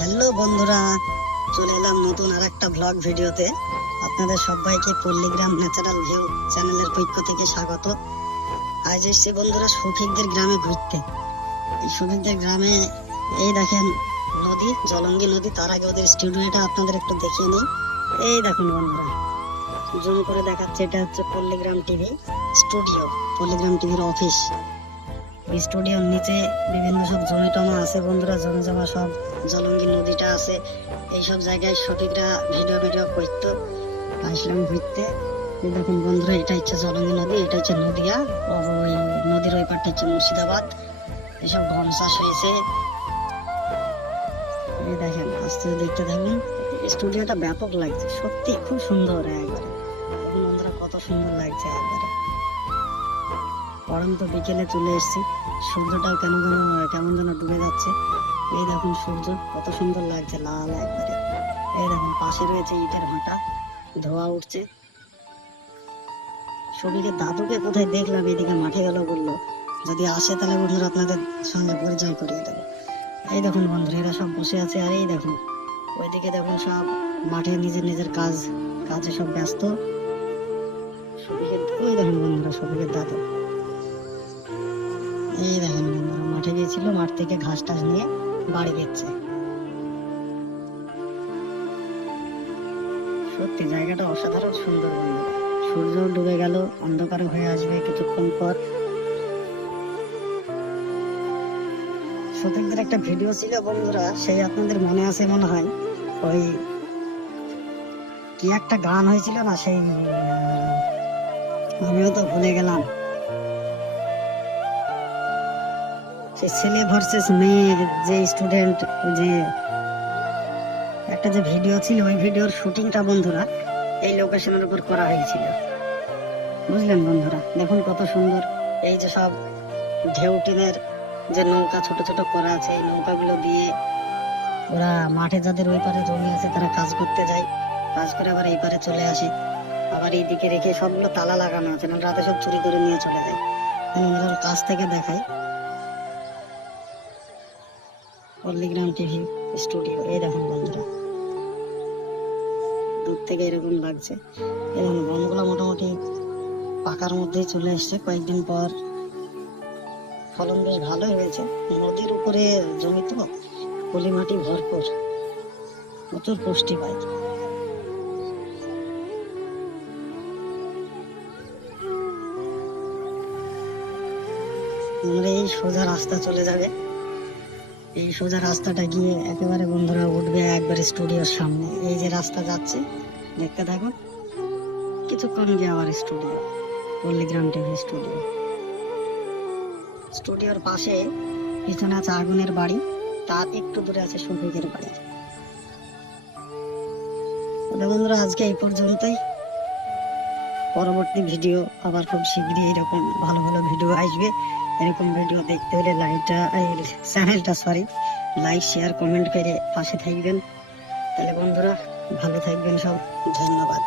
Hello বন্ধুরা, চলে এলাম নতুন আর একটা ব্লগ ভিডিওতে। আপনাদের সবাইকে পল্লীগ্রাম ন্যাচারাল ভিউ চ্যানেলের পক্ষ থেকে স্বাগত। আজ এসছি বন্ধুরা শফিকদের গ্রামে ঘুরতে। এই শফিকদের গ্রামে এই দেখেন নদী, জলঙ্গি নদী। তার আগে ওদের স্টুডিওটা আপনাদের একটু দেখিয়ে নিই। এই দেখুন বন্ধুরা, জুম করে দেখাচ্ছে, এটা হচ্ছে পল্লীগ্রাম টিভি স্টুডিও, পল্লীগ্রাম টিভির অফিস। স্টুডিওর নিচে বিভিন্ন সব জমি টমা আছে বন্ধুরা, জমি জমা সব, জলঙ্গি নদীটা আছে। এইসব জায়গায় শফিকরা ভিডিও করতো। আসলাম ঘুরতে। এই দেখুন বন্ধুরা, এটা হচ্ছে জলঙ্গি নদী, এটা হচ্ছে নদিয়া, ওই নদীর ওই পারটা হচ্ছে মুর্শিদাবাদ। এইসব গম চাষ হয়েছে। এই দেখেন, আস্তে দেখতে থাকুন। স্টুডিওটা ব্যাপক লাগছে, সত্যি খুব সুন্দর একবারে। দেখুন বন্ধুরা, কত সুন্দর লাগছে একবারে। পরন্ত বিকেলে চলে এসেছি। সূর্যটাও কেমন যেন ডুবে যাচ্ছে। এই দেখুন সূর্য কত সুন্দর লাগছে, লাল একবারে। এই দেখুন পাশে রয়েছে ইটের ভাটা, ধোয়া উঠছে। শফিকের দাদুকে কোথায় দেখলাম, এদিকে মাঠে গেল বললো, যদি আসে তাহলে বন্ধুরা আপনাদের সঙ্গে পরিচয় করিয়ে দেবো। এই দেখুন বন্ধুরা, এরা সব বসে আছে। আর এই দেখুন ওইদিকে দেখুন সব মাঠে নিজের কাজে সব ব্যস্ত। ওই দেখুন বন্ধুরা শফিকের দাদু। এই দেখেন বন্ধুরা, মাঠে গিয়েছিল, মাঠ থেকে ঘাস টাস নিয়ে বাড়ি ফিরছে। সত্যি জায়গাটা অসাধারণ সুন্দর বন্ধুরা। সূর্য ডুবে গেল, অন্ধকার হয়ে আসবে কিছুক্ষণ পর। শফিকদের একটা ভিডিও ছিল বন্ধুরা, সেই আপনাদের মনে আছে মনে হয়। ওই কি একটা গান হয়েছিল না, সেই আমিও তো ভুলে গেলাম। সেই ছেলে ভার্সেস মেয়ে, যে স্টুডেন্ট, যে একটা যে ভিডিও ছিল, ওই ভিডিওর শুটিংটা বন্ধুরা এই লোকেশনের উপর করা হয়েছিল, বুঝলেন বন্ধুরা। দেখুন কত সুন্দর। এই যে সব ঢেউ টিনের যে নৌকা ছোট ছোট করা আছে, এই নৌকাগুলো দিয়ে ওরা মাঠে, যাদের ওই পারে জমি আছে, তারা কাজ করতে যায়, কাজ করে আবার এই পারে চলে আসে। আবার এইদিকে রেখে সবগুলো তালা লাগানো আছে, না রাতে সব চুরি করে নিয়ে চলে যায়। কাছ থেকে দেখায় পল্লীগ্রাম টিভি স্টুডিও। এই দেখুন বন্ধুরা, দূর থেকে এরকম লাগছে। এবং বনগুলো মোটামুটি পাকার মধ্যেই চলে এসছে। কয়েকদিন পর ফলন বেশ ভালোই হয়েছে। নদীর উপরে জমি তো, পলি মাটি ভরপুর, প্রচুর পুষ্টি পায়। আমরা এই সোজা রাস্তা চলে যাবে, এই সোজা রাস্তাটা গিয়ে একেবারে বন্ধুরা উঠবে একবারে স্টুডিওর সামনে। এই যে রাস্তা যাচ্ছে, দেখতে থাকুন। কিছুক্ষণ গিয়ে আবার স্টুডিও, পল্লীগ্রাম টিভি স্টুডিও। স্টুডিওর পাশে পিছনে আছে আগুনের বাড়ি, তার একটু দূরে আছে শফিকের বাড়ি। বন্ধুরা আজকে এই পর্যন্তই। পরবর্তী ভিডিও আবার খুব শীঘ্রই এরকম ভালো ভালো ভিডিও আসবে। এরকম ভিডিও দেখতে হলে চ্যানেলটা লাইক শেয়ার কমেন্ট করে পাশে থাকবেন। তাহলে বন্ধুরা ভালো থাকবেন সব, ধন্যবাদ।